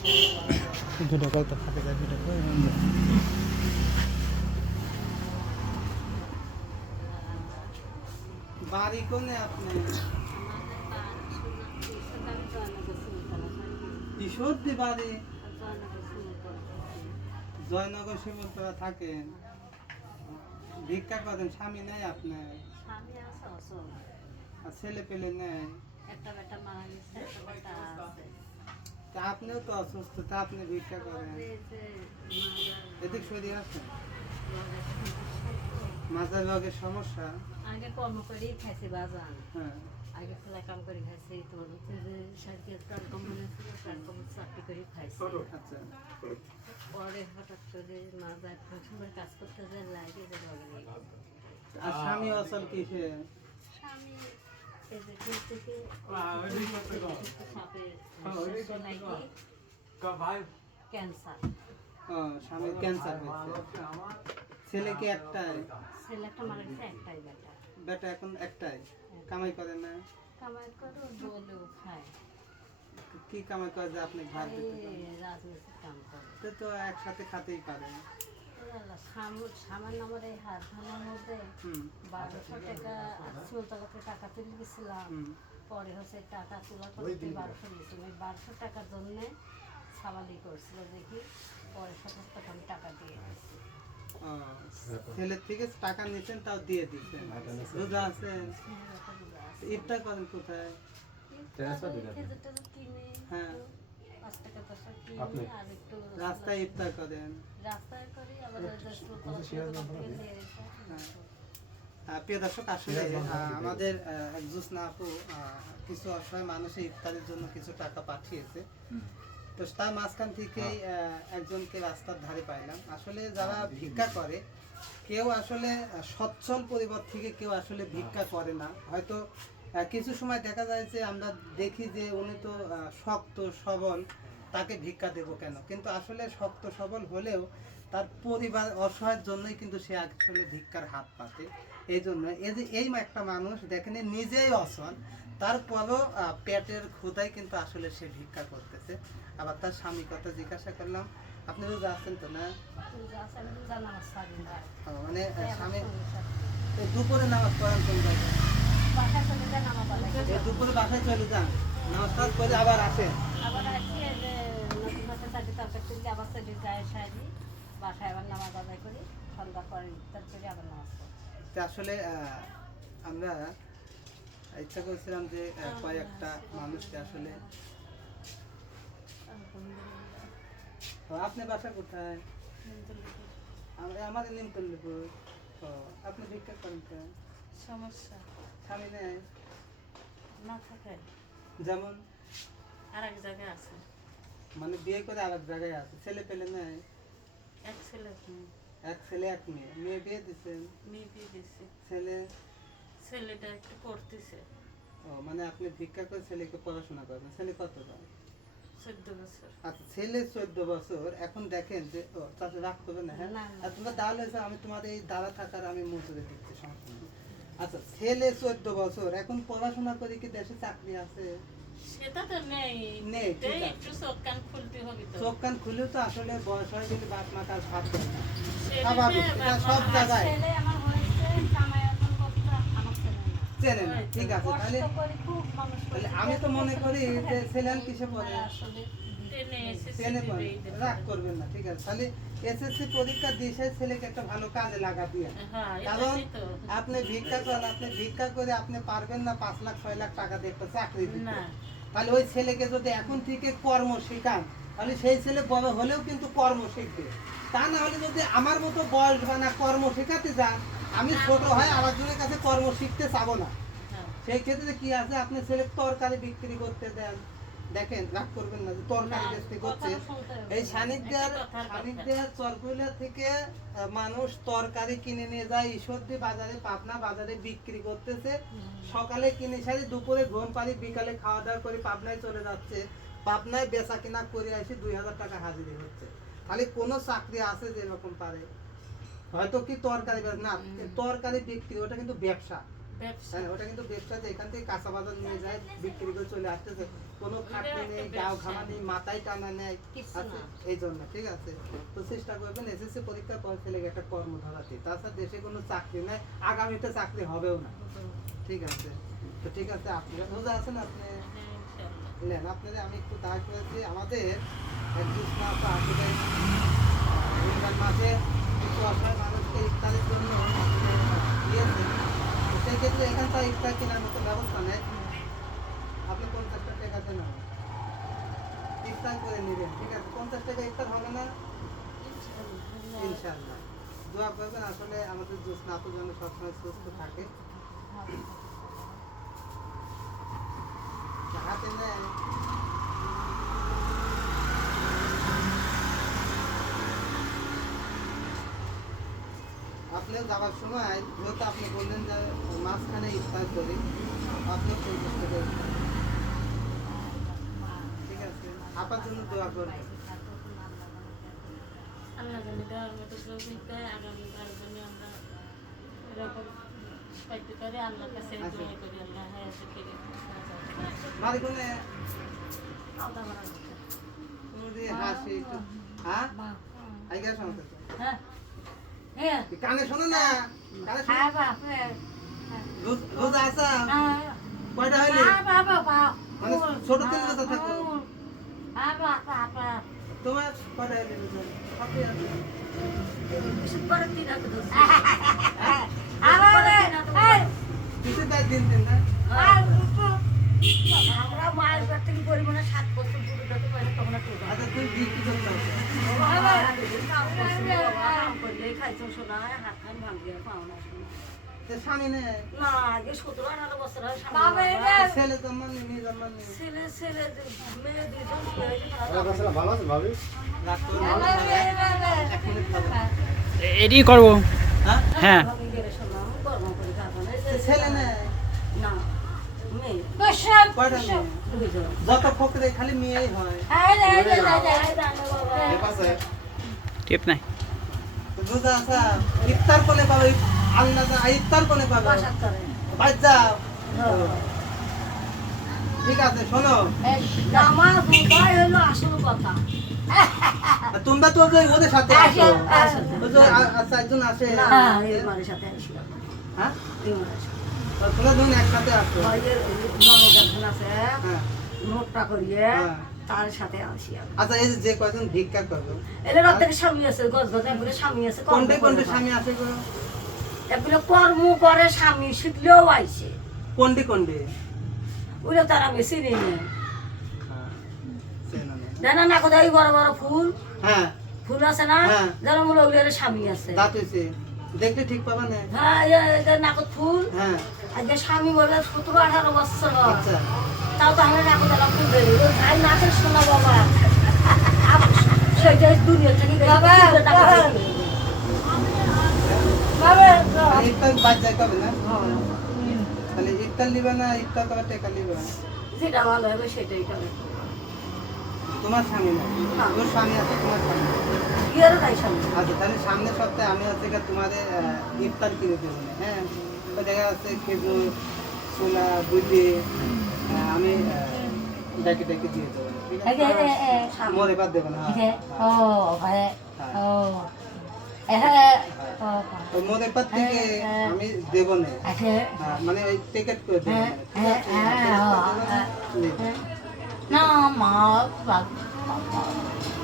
Video call তো ফাটে যায় ভিডিও করে বাড়ি কোনে আপনি ঈশ্বরদী বাড়ি জয়নগর শিমুলতলা থাকেন ভিক্ষা করেন স্বামী নেই আপনার আর ছেলে পেলে নেই তা আপনিও তো অসুস্থ তা আপনি ভিক্ষা করেন এদিক সরিয়ে আসেন মাজার রোগের সমস্যা আগে কর্ম করেই খাইছি বাজান হ্যাঁ আগে খোলা কাম করে খাইছি তোমার হচ্ছে যে সার্কেল কার কোম্পানি ছিল কার কোম্পানি চাকরি করে খাইছি আচ্ছা পরে হঠাৎ করে মাজার সময় কাজ করতে যায় লাগে যে রোগে নেই আর স্বামী অচল কিসে স্বামী এই যে ঘর থেকে সাপে ক্যান্সার ও স্বামীর ক্যান্সার হয়েছে ছেলে কি একটাই ছেলে একটা মারা গেছে একটাই বেটা বেটা এখন একটাই কামাই করে না কামাই করে বলেও খায় কি কামাই করে যে আপনি ভাত দিতে পারেন? রাজনীতির কাম করে তো একসাথে খাতেই পারেন সামান্য আমার এই হাত ভাঙার মধ্যে 1200 টাকা চুলতলাতে টাকা তুলে গেছিলাম পরে হচ্ছে টাকা তোলা করতে 1200 দিয়েছিল ওই 1200 টাকার জন্য সাবালি করছিল দেখি পরে সমস্ত আমি টাকা দিয়ে দিয়েছি ছেলের থেকে টাকা নিতেন তাও দিয়ে দিচ্ছেন রোজা আছেন ইফতার করেন কোথায় হ্যাঁ রাস্তায় ইফতার করেন প্রিয় দর্শক আসলে আমাদের একজোৎস্না আপু কিছু অসহায় মানুষের ইফতারের জন্য কিছু টাকা পাঠিয়েছে তো তার মাঝখান থেকেই একজনকে রাস্তার ধারে পাইলাম আসলে যারা ভিক্ষা করে কেউ আসলে সচ্ছল পরিবার থেকে কেউ আসলে ভিক্ষা করে না হয়তো কিছু সময় দেখা যায় যে আমরা দেখি যে উনি তো শক্ত সবল তাকে ভিক্ষা দেবো কেন কিন্তু আসলে শক্ত সবল হলেও তার পরিবার অসহায়ের জন্যই কিন্তু সে আসলে ভিক্ষার হাত পাতে এই জন্য এই যে এই একটা মানুষ দেখেন নিজেই অসহায় তারপরও পেটের ক্ষুধায় কিন্তু আসলে সে ভিক্ষা করতেছে আবার তার স্বামী কথা জিজ্ঞাসা করলাম আপনি রোজা আছেন তো না মানে স্বামী দুপুরে নামাজ পড়ান কোন জায়গায় দুপুরে বাসায় চলে যান নামাজ টাজ করে আবার আসেন বাসায় আবার নামাজ আদায় করি সন্ধ্যা পরে ইফতার করি আবার নামাজ পড়ি আসলে আমরা ইচ্ছা করছিলাম যে কয়েকটা মানুষকে আসলে আপনি বাসা কোথায় আমাদের নিমতল্লিপুর আপনি ভিক্ষা করেন কেন সমস্যা স্বামী নেই না থাকে যেমন আর এক জায়গায় আছে মানে বিয়ে করে আর এক জায়গায় আছে ছেলে পেলে নেই এক ছেলে এক ছেলে এক মেয়ে মেয়ে বিয়ে দিচ্ছেন মেয়ে বিয়ে দিচ্ছে ছেলেটা একটু পড়তেছে ও মানে আপনি ভিক্ষা করে ছেলেকে পড়াশোনা করবেন ছেলে কত দাম 14 বছর আচ্ছা ছেলে 14 বছর এখন দেখেন যে তাতে রাগ করবে না হ্যাঁ আর তোমরা দাঁড় হয়েছে আমি তোমাদের এই দাঁড়া থাকার আমি মজুরি দিচ্ছি সমস্যা নেই আচ্ছা ছেলে 14 বছর এখন পড়াশোনা করে কি দেশে চাকরি আছে সেটা তো নেই নেই একটু চোখ কান খুলতে হবে তো চোখ কান খুলেও তো আসলে বয়স হয়ে গেলে বাপ মা কাজ ভাত করে না স্বাভাবিক এটা সব জায়গায় ছেলে আমার হয়েছে কামাই এখন করতে আমার ছেলে না চেনে না ঠিক আছে তাহলে আমি তো মনে করি যে ছেলে কিসে পড়ে টেনে পড়ে রাগ করবেন না ঠিক আছে তাহলে এসএসসি পরীক্ষা দিয়ে ছেলেকে একটা ভালো কাজে লাগাবি কারণ আপনি ভিক্ষা করেন আপনি ভিক্ষা করে আপনি পারবেন না 5 লাখ 6 লাখ টাকা দিয়ে একটা চাকরি দিতে তাহলে ওই ছেলেকে যদি এখন থেকে কর্ম শেখান তাহলে সেই ছেলে বড় হলেও কিন্তু কর্ম শিখবে তা না হলে যদি আমার মতো বয়স বা না কর্ম শেখাতে যান আমি ছোট হয় আরেকজনের কাছে কর্ম শিখতে চাবো না সেই ক্ষেত্রে কি আছে আপনি ছেলে তরকারি বিক্রি করতে দেন দেখেন রাগ করবেন না যে তরকারি বিক্রি করছে এই সানিধ্যার চরকুলা থেকে মানুষ তরকারি কিনে নিয়ে যায় ঈশ্বরদী বাজারে পাবনা বাজারে বিক্রি করতেছে সকালে কিনে সারি দুপুরে ঘুম পারি বিকালে খাওয়া দাওয়া করে পাবনায় চলে যাচ্ছে পাবনায় বেচা কিনা করে আসি 2000 টাকা হাজিরি হচ্ছে তাহলে কোনো চাকরি আছে যেরকম পারে হয়তো কি তরকারি না তরকারি বিক্রি ওটা কিন্তু ব্যবসা হ্যাঁ, ওটা কিন্তু ব্যবসা, যে এখান থেকে কাঁচা বাজার নিয়ে যায় বিক্রি করে চলে আসতেছে, কোনো খাটনি নেই, গাও ঘামা নেই, মাথায় টানা নেই, এই জন্য। ঠিক আছে, তো চেষ্টা করবেন এসএসসি পরীক্ষার পর ছেলেকে একটা কর্ম ধরাতে, তাছাড়া দেশে কোনো চাকরি নাই, আগামীতে চাকরি হবেও না। ঠিক আছে, তো ঠিক আছে, আপনি রোজা আছেন, আপনি নেন। আপনাদের আমি একটু দায় করেছি, আমাদের মাঝে কিছু অসহায় মানুষকে ইফতারের জন্য দিয়েছে, সেই ক্ষেত্রে এখানটা ইফতার কেনার মতো ব্যবস্থা নেই, আপনি 50 টাকা দেন, ইফতার করে নেবেন। ঠিক আছে, 50 টাকা ইফতার হবে না ইনশাআল্লাহ। দোয়া করবেন, আসলে আমাদের জোৎস্না আপু যেন সবসময় সুস্থ থাকে। হাতে নেয় আপনিও যাওয়ার সময়, যেহেতু আপনি বললেন যে মাঝখানে ইফতার করি, আপনিও 50 টাকা ইফতার। ঠিক আছে, আপার জন্য দোয়া করবেন। আল্লাহ জানে দেওয়ার মতো তৌফিক দেয়, আগামীবার জন্য আমরা এরকম পাইতে পারি, আল্লাহর কাছে দোয়া করি, আল্লাহ হায়াতে ফিরে মারিগুনে মুদি হাসি, হ্যাঁ আইগা শুনতে কানে শোনো না, কানে শোনো। রোজা আসা কয়টা হইলি? মানে ছোট 3 বছর থাকো, তোমার কয়টা হইলি রোজা? কতই আছে? কিছু তাই দিন না। আমরা মায়ের কাছ থেকে পরিমাণে 7 বছর পুরো যত পারে তখন একটু আচ্ছা, তুমি বিক্রি করতে হবে। খাইছো শোনা হাত খান ভাঙিয়ে পাও না তো স্বামী নেই? না আগে 17-18 বছর হয় ছেলে জন্ম নেই, মেয়ে জন্ম নেই। ছেলে ছেলে মেয়ে দুজন ভালো আছে ভাবি? রাগ করো না, 1 মিনিট খাবো। এডি করব। হ্যাঁ, হ্যাঁ, ছেলে নেই না মেয়ে কয়টা মেয়ে? দুজন যত ফকরে খালি মেয়েই হয়। টিপ নাই। রোজা আসা ইফতার কোনে পাবে? আল্লাহ ইফতার কোনে পাবে? বাসাত করে বাইর যাও। ঠিক আছে, শোনো, নামাজ উপায় হলো আসল কথা তোমরা তো ওদের সাথে আসো, ওই যে চারজন আসে, না এই মারের সাথে আসি হ্যাঁ, এই মারের সাথে তোমরা দুজন একসাথে আসো। ভাইয়ের ননদ একজন আছে হ্যাঁ, নোটটা করিয়ে হ্যাঁ। তার সাথে আসি আমি আচ্ছা, এই যে কয়জন ভিক্ষা করবে, এদের থেকে স্বামী আছে গজ গজ একগুলো স্বামী আছে কোনটে কোনটে স্বামী আসে গো? এগুলো কর্ম করে স্বামী শিখলেও আইছে কোনটে কোনটে? ওগুলো তার আমি চিনি না চেনো না? জানা না কোথায় বড় বড় ফুল হ্যাঁ, ফুল আছে না হ্যাঁ। যারা মূল ওগুলো স্বামী আছে দাঁত হইছে, দেখতে ঠিক পাবা না? হ্যাঁ এই নাকত ফুল হ্যাঁ, আজকে স্বামী বলে 17-18 বছর হয়। আচ্ছা, তাও তো আমরা নাকত এলাম ফুল বেরি ওই ভাই নাচের শোনা বাবা সেটা দুনিয়া থেকে বাবা ইফতার বাদ যায় কবে না? তাহলে ইফতার নিবে না, ইফতার করার টাকা নিবে না? যেটা ভালো হবে সেটাই করে তোমার স্বামী না, তোর স্বামী আছে, তোমার স্বামী নেই। ইয়েরও নাই স্বামী আচ্ছা, তাহলে সামনের সপ্তাহে আমি হচ্ছে গিয়ে তোমাদের ইফতার কিনে দেবো না, হ্যাঁ, তো দেখা যাচ্ছে খেজুর, ছোলা, বুঝি আমি ডাকে ডাকে দিয়ে দেবো, ঠিক আছে? মরে বাদ দেবে না, হ্যাঁ, তো মদের পাত থেকে আমি দেবো না, মানে ওই টিকিট করে দেবো না, ঠিক আছে? নেবে। না মা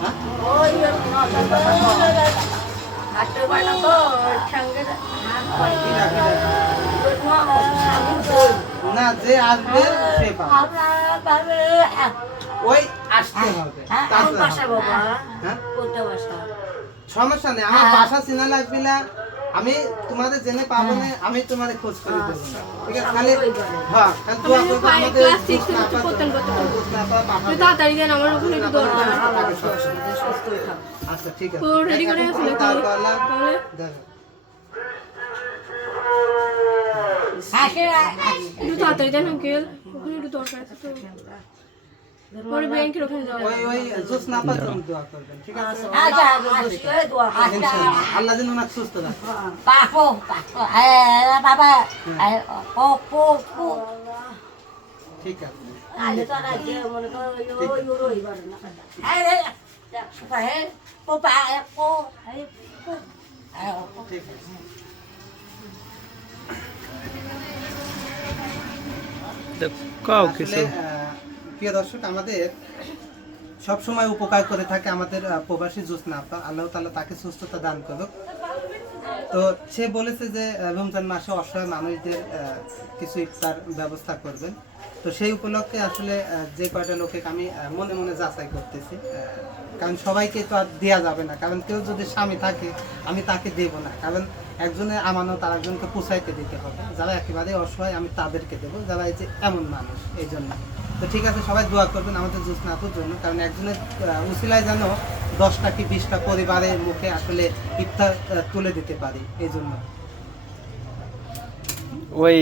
হ্যাঁ? ওই হাঁটতে পারে না তো সঙ্গে কি রাখি রাখি? না, যে আসবে সে পাবে, ওই আসতে হবে, তাছাড়া বাসা হবে না। বাবা হ্যাঁ? কোনটা বাসা সমস্যা নেই, আমার বাসা চেনা লাগবে না, আমি তোমাদের জেনে পাবো না, আমি তোমাদের খোঁজ করে দেবো না, ঠিক আছে? খালি হ্যাঁ, খালি দোয়া করবে আমাদের তাড়াতাড়ি দেন, আমার ওখানে একটু দরকার। আচ্ছা, ঠিক আছে, তো ready করে এখন আসলে তারপর আল্লাহ তাহলে দেখো। একটু তাড়াতাড়ি দেন আঙ্কেল, ওখানে একটু দরকার আছে তো। পরে ব্যাংকের ওখানে যাওয়া ওই জোসনা আপার জন্য দোয়া করবেন, ঠিক আছে? আচ্ছা আসলে দোয়া করো। ইনশাআল্লাহ আল্লাহ যেন ওনাকে সুস্থ রাখে। পাপো বাবা পপো ঠিক আছে। আলে তো না যে মনে করো ইউরো ইবার না আরে সুপার হে পোপা পো আরে পো ঠিক আছে। তো কাও আসলে, কিছু প্রিয় দর্শক, আমাদের সব সময় উপকার করে থাকে আমাদের প্রবাসী জোসনা আপা, আল্লাহ তাআলা তাকে সুস্থতা দান করুক। তো সে বলেছে যে রমজান মাসে অসহায় মানুষদের কিছু ইফতার ব্যবস্থা করবেন। তো সেই উপলক্ষে আসলে যে কয়টা লোকে আমি মনে মনে যাচাই করতেছি, কারণ সবাইকে তো আর দেওয়া যাবে না, কারণ কেউ যদি স্বামী থাকে আমি তাকে দেব না, কারণ একজনের আমানত আর একজনকে পোষাইতে দিতে হবে। যারা একেবারে অসহায় আমি তাদেরকে দেবো, যারা এই যে এমন মানুষ, এই জন্য। তো ঠিক আছে, সবাই দোয়া করবেন আমাদের জোসনা আপুর জন্য, কারণ একজনের উসিলায় যেন 10টা কি 20টা পরিবারের মুখে আসলে ইফতার তুলে দিতে পারি, এই জন্য। ওই